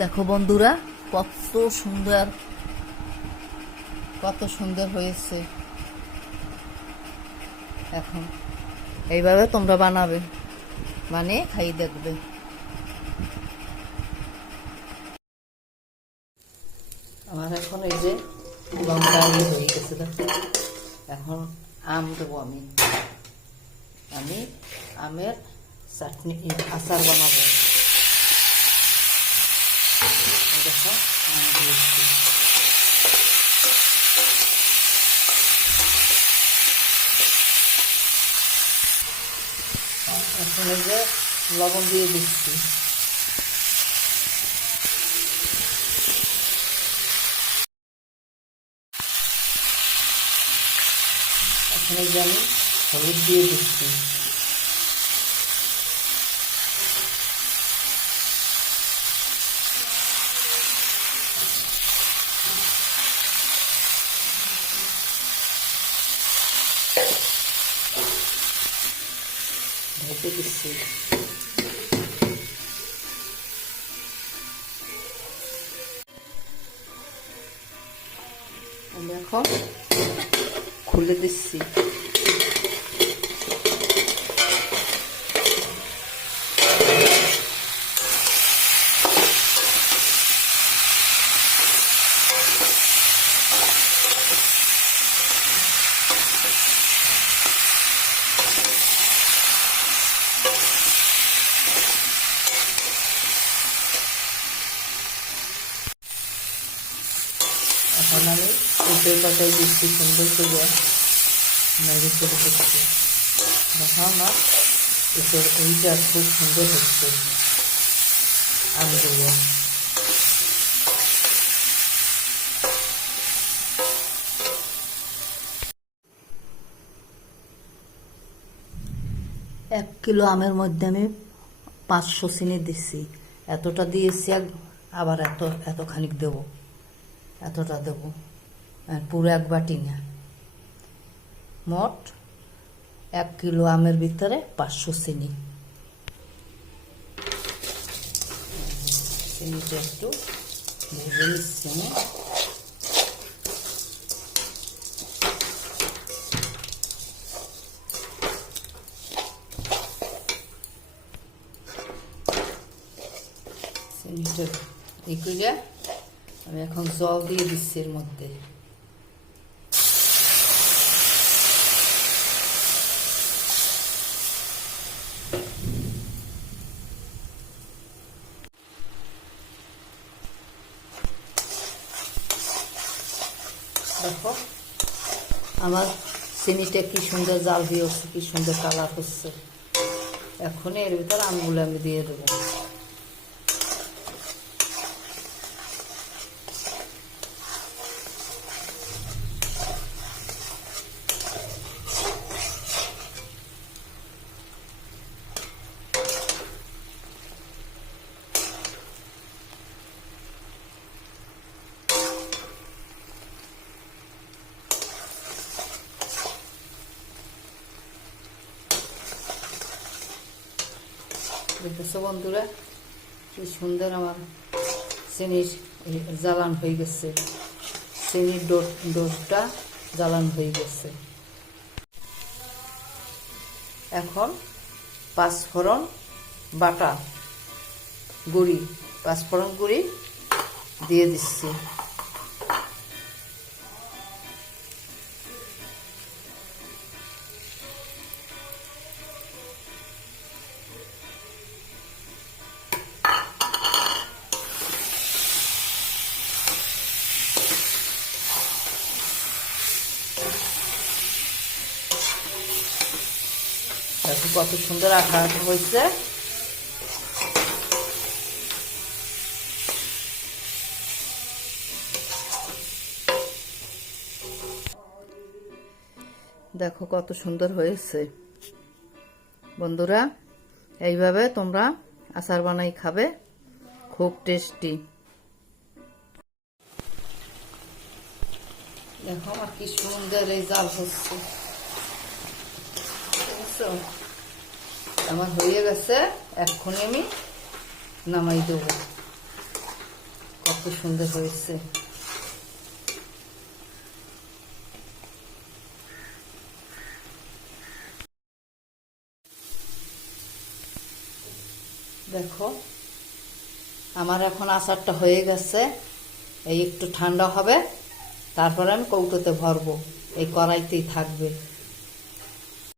দেখো বন্ধুরা, কত সুন্দর হয়েছে। এখন এইভাবে তোমরা বানাবে, মানে খাই দেখবে। আমার এখন এই যে লঙ্কা হয়ে গেছে, দেখো। এখন আম দেবো আমি আমের চাটনি, আচার বানাবো। দেখো আম দিয়েছি। এখন এই যে লবণ দিয়ে দিচ্ছি। এখন এই যে আমি হলুদ দিয়ে দিচ্ছি। ঢেকে দিচ্ছি। আমি এখন খুলে দিচ্ছি। এখন আমি উল্টে পাল্টাই দিচ্ছি, সুন্দর করে নাড়ি করে দিচ্ছি। দেখো আমার এইটা খুব সুন্দর হচ্ছে আমগুলো। এক কিলো আমের মধ্যে আমি 500 চিনি দিচ্ছি। এতটা দিয়েছি, আবার এতখানি দেবো, এতটা দেবো, পুরো এক বাটি না। মোট 1 কিলো আমের ভিতরে 500 চিনি। চিনিটা একটু ভেজে নিচ্ছি আমি। চিনিটা এই করে আমি এখন জল দিয়ে দিচ্ছি এর মধ্যে। দেখো আমার চিনিটা কি সুন্দর জাল দিয়ে হচ্ছে, কি সুন্দর কালার হচ্ছে। এখন এর ভিতরে আমগুলো আমি দিয়ে দেবো। দেখতেছো বন্ধুরা, কি সুন্দর আমার চিনির জ্বালান হয়ে গেছে। চিনির ডোরটা জ্বালান হয়ে গেছে। এখন পাঁচফোড়ন বাটা গুঁড়ি, পাঁচফোড়ন গুঁড়ি দিয়ে দিচ্ছি। দেখো কত সুন্দর আঠা আঠা হয়েছে। দেখো কত সুন্দর হয়েছে বন্ধুরা। এইভাবে তোমরা আচার বানাই খাবে, খুব টেস্টি। দেখো আমার কি সুন্দর এই জাল হচ্ছে, বুঝছো? আমার হয়ে গেছে, এক্ষুনি আমি নামাই দেবো। কত সুন্দর হয়েছে। দেখো আমার এখন আচারটা হয়ে গেছে। এই একটু ঠান্ডা হবে, তারপরে আমি কৌটোতে ভরবো, এই কড়াইতেই থাকবে।